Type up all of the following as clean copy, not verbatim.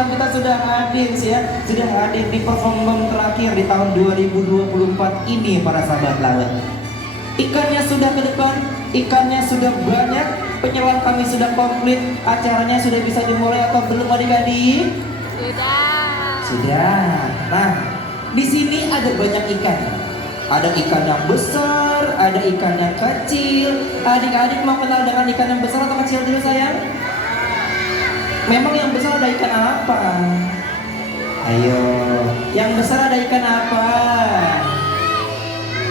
menyelam kita sudah hadir ya, sudah hadir di performance terakhir di tahun 2024 ini para sahabat laut. Ikannya sudah ke depan, ikannya sudah banyak, penyelam kami sudah komplit, acaranya sudah bisa dimulai atau belum adik-adik? Sudah. Nah, di sini ada banyak ikan. Ada ikan yang besar, ada ikan yang kecil. Adik-adik mau kenal dengan ikan yang besar atau kecil dulu sayang? Memang yang besar ada ikan apa? Ayo, yang besar ada ikan apa?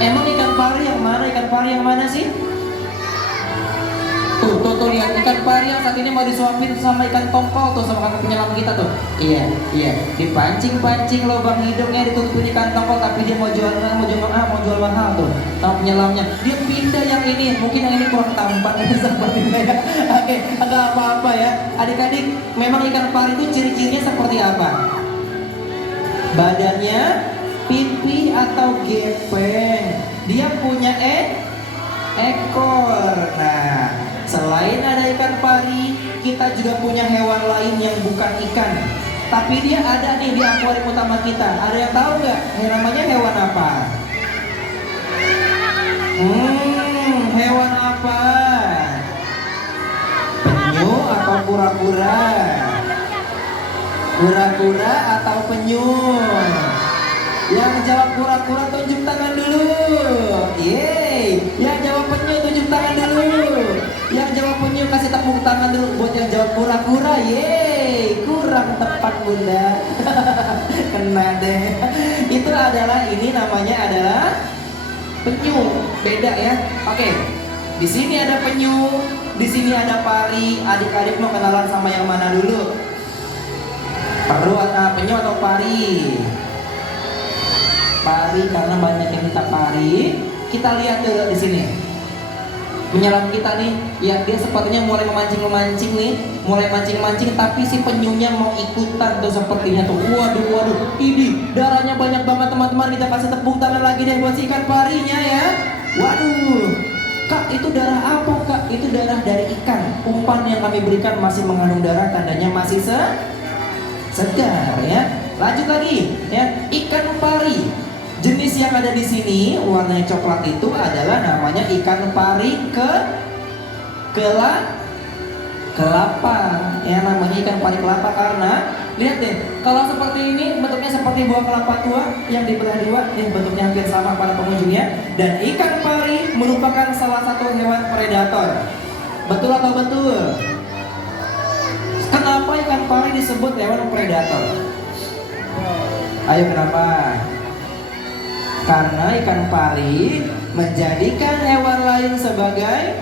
Emang ikan pari yang mana? Ikan pari yang mana sih? Tuh lihat ikan pari yang saat ini mau disuapin sama ikan tongkol tuh sama kakak penyelam kita tuh. Iya, dipancing lubang hidungnya ditutupin ikan tongkol tapi dia mau jual mahal tuh sama penyelamnya. Dia pindah yang ini, mungkin yang ini kurang tampan sepertinya ya. Oke, enggak apa-apa ya. Adik-adik, memang ikan pari itu ciri-cirinya seperti apa? Badannya pipi atau gepeng. Dia punya ekor. Nah, selain ada ikan pari, kita juga punya hewan lain yang bukan ikan. Tapi dia ada nih di akuarium utama kita. Ada yang tahu nggak? Namanya hewan apa? Hewan apa? Penyu atau kura-kura? Kura-kura atau penyu? Yang jawab kura-kura tunjuk tangan dulu. Yeay. Yang jawab penyu tunjuk tangan dulu. Yang jawab penyu kasih tepuk tangan dulu. Buat yang jawab kura-kura, yeay. Kurang tepat bunda. Kena deh. Itu adalah, ini namanya adalah penyu. Beda ya. Oke. Di sini ada penyu, di sini ada pari. Adik-adik mau kenalan sama yang mana dulu? Penyu atau pari? Pari, karena banyak yang kita pari. Kita lihat dulu di sini. Penyelam kita nih, ya dia sepertinya mulai memancing nih, mulai mancing, tapi si penyunya mau ikutan tuh sepertinya tuh. Waduh, ini darahnya banyak banget teman-teman. Kita kasih tepuk tangan lagi deh buat si ikan parinya ya. Waduh, Kak, itu darah apa Kak? Itu darah dari ikan. Umpan yang kami berikan masih mengandung darah, tandanya masih segar ya. Lanjut lagi ya, ikan pari. Jenis yang ada di sini warnanya coklat itu adalah namanya ikan pari kelapa. Ya, namanya ikan pari kelapa karena lihat deh, kalau seperti ini bentuknya seperti buah kelapa tua yang dibelah dua, nih bentuknya hampir sama para pengunjungnya. Dan ikan pari merupakan salah satu hewan predator. Betul atau betul? Kenapa ikan pari disebut hewan predator? Ayo, kenapa? Karena ikan pari menjadikan hewan lain sebagai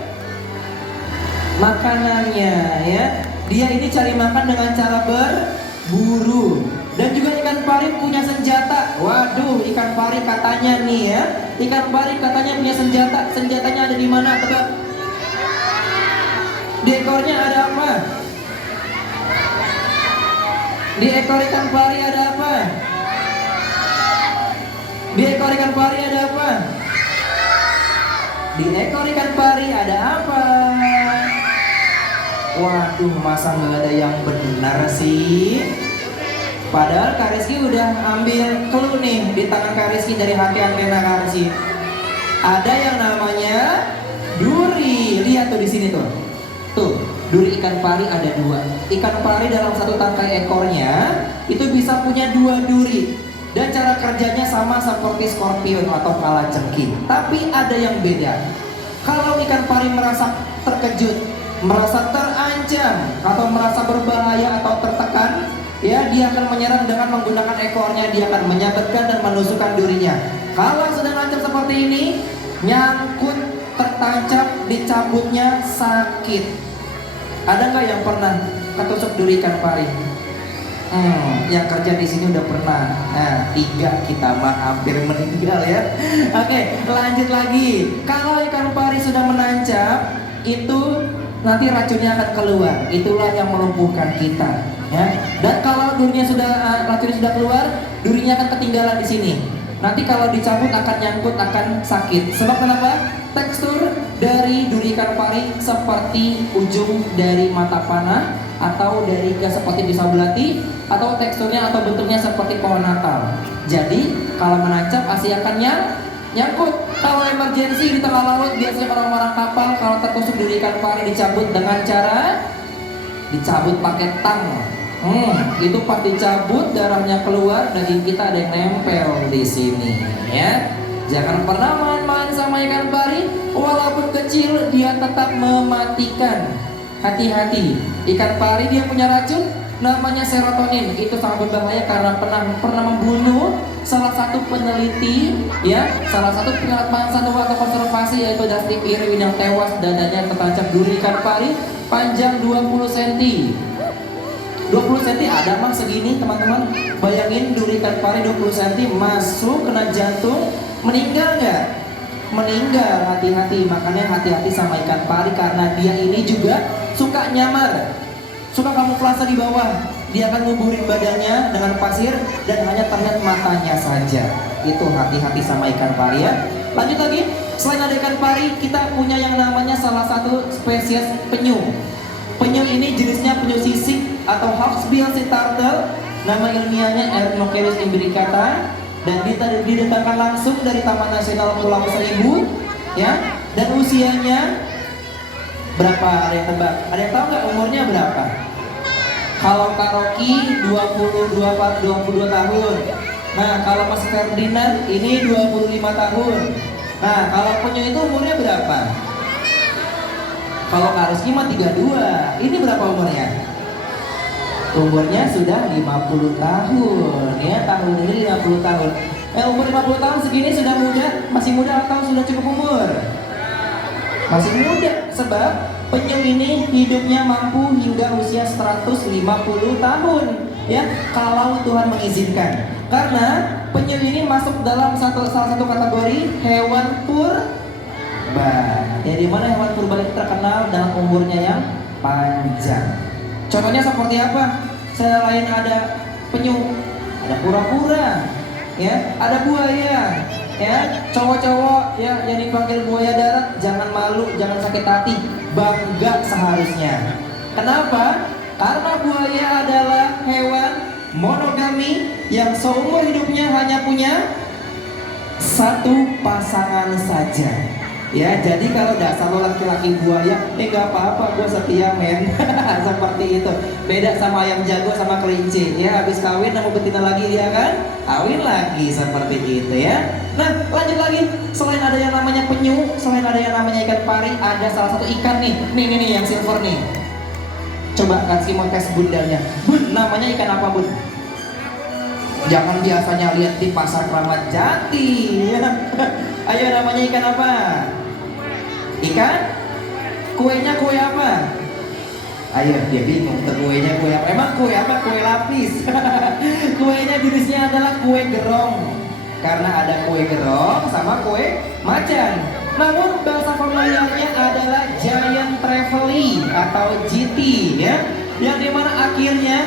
makanannya ya. Dia ini cari makan dengan cara berburu. Dan juga ikan pari punya senjata. Waduh, ikan pari katanya nih ya, ikan pari katanya punya senjata. Senjatanya ada di mana? Tebak. Di ekornya ada apa? Di ekor ikan pari ada apa? Di ekor ikan pari ada apa? Di ekor ikan pari ada apa? Waduh, masa nggak ada yang benar sih? Padahal Kak Rizky udah ambil clue nih di tangan Kak Rizky dari hati antena Kak Rizky. Ada yang namanya duri. Lihat tuh di sini tuh. Tuh, duri ikan pari ada dua. Ikan pari dalam satu tangkai ekornya itu bisa punya dua duri. Dan cara kerjanya sama seperti skorpion atau kalajengking. Tapi ada yang beda. Kalau ikan pari merasa terkejut, merasa terancam, atau merasa berbahaya atau tertekan, ya dia akan menyerang dengan menggunakan ekornya. Dia akan menyabetkan dan menusukkan durinya. Kalau sedang ancam seperti ini, nyangkut, tertancap, dicabutnya sakit. Ada nggak yang pernah ketusuk duri ikan pari? Yang kerja di sini udah pernah. Nah, 3 kita mah hampir meninggal ya. Oke, lanjut lagi. Kalau ikan pari sudah menancap, itu nanti racunnya akan keluar. Itulah yang melumpuhkan kita, ya. Dan kalau durinya racunnya sudah keluar, durinya akan ketinggalan di sini. Nanti kalau dicabut akan nyangkut, akan sakit. Sebab kenapa? Tekstur dari duri ikan pari seperti ujung dari mata panah atau dari gas seperti pisau belati, atau teksturnya atau bentuknya seperti pohon Natal. Jadi kalau menancap pasti akan nyangkut. Kalau emergensi di tengah laut, biasanya orang-orang kapal kalau tertusuk dari ikan pari dicabut dengan cara dicabut pakai tang. Itu pas dicabut darahnya keluar, daging kita ada yang nempel di sini, ya. Jangan pernah main-main sama ikan pari, walaupun kecil dia tetap mematikan. Hati-hati, ikan pari dia punya racun namanya serotonin. Itu sangat berbahaya karena pernah membunuh salah satu peneliti, ya, salah satu pengamat satwa atau konservasi, yaitu Dusty Irwin, yang tewas dadanya tertancap duri ikan pari panjang 20 cm. 20 cm ada mah segini teman-teman. Bayangin duri ikan pari 20 cm masuk kena jantung, meninggal nggak? Meninggal. Hati-hati, makanya hati-hati sama ikan pari karena dia ini juga suka nyamar, suka kamuflase di bawah. Dia akan nguburin badannya dengan pasir dan hanya terlihat matanya saja. Itu hati-hati sama ikan pari, ya. Lanjut lagi, selain ada ikan pari, kita punya yang namanya salah satu spesies penyu. Penyu ini jenisnya penyu sisik atau hawksbill sea turtle. Nama ilmiahnya Ernochelys imbricata, dan didatangkan langsung dari Taman Nasional Pulau Seribu, ya. Dan usianya berapa? Ada yang tebak? Ada yang tahu nggak umurnya berapa? Kalau Kak Rocky 22 tahun. Nah, kalau Mas Ferdinand ini 25 tahun. Nah, kalau penyu itu umurnya berapa? Kalau Kak Rizky mah 32. Ini berapa umurnya? Umurnya sudah 50 tahun, ya. Tahun ini 50 tahun. Umur 50 tahun segini sudah muda, masih muda atau sudah cukup umur? Masih muda, sebab penyu ini hidupnya mampu hingga usia 150 tahun, ya, kalau Tuhan mengizinkan. Karena penyu ini masuk dalam salah satu kategori hewan purba. Ya, di mana hewan purba itu terkenal dengan umurnya yang panjang. Contohnya seperti apa? Selain ada penyu, ada kura-kura, ya, ada buaya. Ya, cowok-cowok ya yang dipanggil buaya darat, jangan malu, jangan sakit hati, bangga seharusnya. Kenapa? Karena buaya adalah hewan monogami yang seumur hidupnya hanya punya satu pasangan saja. Ya, jadi kalau dasar lo laki-laki buaya, nggak apa-apa, gue setia men. Seperti itu. Beda sama ayam jago sama kelinci. Ya, habis kawin nemu betina lagi dia kan, kawin lagi, seperti itu, ya. Nah, lanjut lagi. Selain ada yang namanya penyu, selain ada yang namanya ikan pari, ada salah satu ikan nih. Nih yang silver nih. Coba kasih mau tes bundanya. Bun, namanya ikan apa, Bun? Jangan biasanya lihat di pasar Kramat Jati. Ayo, namanya ikan apa? Ikan? Kuenya kue apa? Ayo, dia bingung kuenya kue apa? Emang kue apa? Kue lapis. Kuenya jenisnya adalah kue gerong. Karena ada kue gerong sama kue macan. Namun bahasa familiarnya adalah Giant Trevally atau GT, ya. Yang dimana akhirnya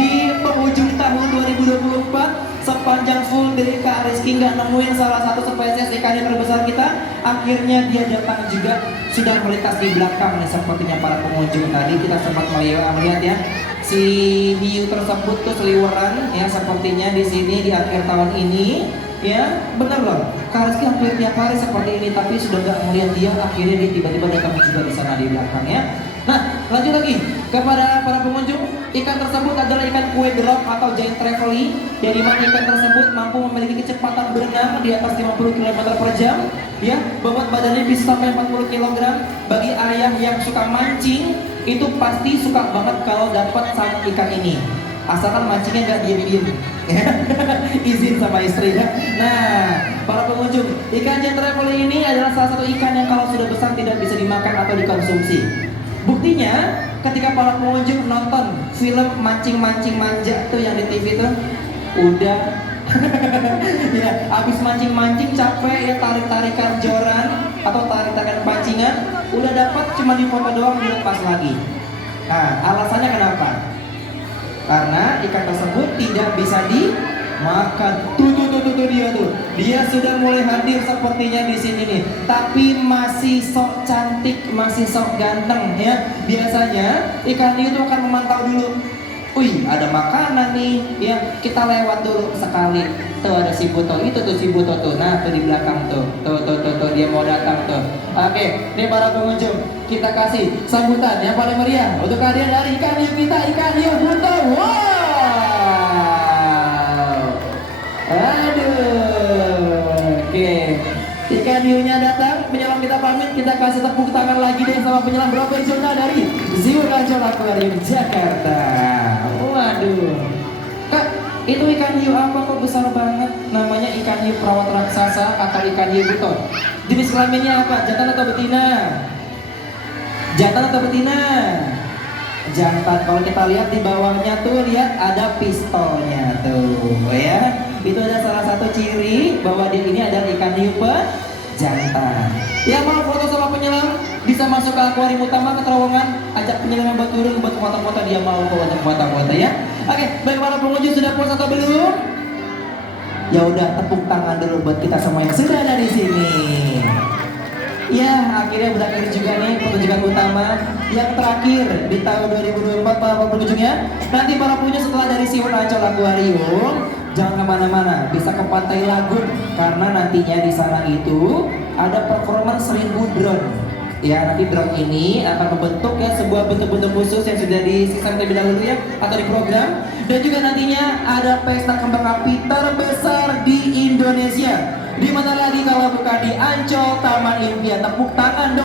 di penghujung tahun 2024 sepanjang full dari Kak Rizky nggak nemuin salah satu spesies ikan yang terbesar kita, akhirnya dia datang juga, sudah melintas di belakang nih sepertinya para pengunjung tadi. Kita sempat melihat ya si hiu tersebut tuh seliweran ya sepertinya di sini di akhir tahun ini, ya. Bener loh, Kak Rizky hampir tiap hari seperti ini, tapi sudah nggak melihat dia, akhirnya dia tiba-tiba datang juga di sana di belakang, ya. Nah, lanjut lagi kepada para pengunjung. Ikan tersebut adalah ikan kue gerong atau Giant Trevally, yang dimana ikan tersebut mampu memiliki kecepatan berenang di atas 50 km per jam, ya. Bobot badannya bisa sampai 40 kg. Bagi ayah yang suka mancing, itu pasti suka banget kalau dapat sama ikan ini. Asalkan mancingnya nggak diem-diem, izin sama istri, ya. Nah, para pengunjung, ikan Giant Trevally ini adalah salah satu ikan yang kalau sudah besar tidak bisa dimakan atau dikonsumsi. Buktinya, ketika para pengunjung nonton film mancing-mancing manja tuh yang di TV tuh, udah ya, habis mancing-mancing capek ya, tarik-tarikan joran atau tarik-tarikan pancingan, udah dapat cuma dipoto doang, dilepas lagi. Nah, alasannya kenapa? Karena ikan tersebut tidak bisa Makan. Tuh dia tuh. Dia sudah mulai hadir sepertinya di sini nih. Tapi masih sok cantik, masih sok ganteng ya. Biasanya ikan hiu tuh akan memantau dulu. Wih, ada makanan nih, ya kita lewat dulu sekali. Tuh ada si Buto, itu tuh si Buto tuh. Nah, tuh di belakang tuh. Tuh dia mau datang tuh. Oke, nih para pengunjung, kita kasih sambutan yang paling meriah untuk kehadiran dari ikan hiu kita, ikan hiu Buto. Wow. Aduh. Oke. Ikan hiunya datang, penyelam kita pamit, kita kasih tepuk tangan lagi deh sama penyelam profesional dari Zoo Ancol Aquarium Jakarta. Waduh, Kak, itu ikan hiu apa kok besar banget? Namanya ikan hiu perawat raksasa atau ikan hiu buton. Jenis kelaminnya apa? Jantan atau betina? Jantan atau betina? Jantan. Kalau kita lihat di bawahnya tuh, lihat ada pistolnya tuh, ya. Itu ada salah satu ciri bahwa dia ini adalah ikan hiu jantan. Yang mau foto sama penyelam bisa masuk ke akuarium utama ke terowongan, ajak penyelam yang buat turun buat foto-foto, dia mau untuk foto-foto ya. Oke, baik para pengunjung sudah puas atau belum? Ya udah, tepuk tangan dulu buat kita semua yang sudah ada di sini. Ya, akhirnya berakhir juga nih pertunjukan utama yang terakhir di tahun 2024 para pengunjungnya. Nanti para pengunjung setelah dari Zoo Ancol Aquarium, jangan kemana-mana, bisa ke Pantai Lagun karena nantinya di sana itu ada performance 1000 drone. Ya, nanti drone ini akan membentuk ya sebuah bentuk-bentuk khusus yang sudah disistem terlebih dahulu ya atau di program. Dan juga nantinya ada pesta kembang api terbesar di Indonesia. Di mana lagi kalau bukan di Ancol Taman Impian. Tepuk tangan dong.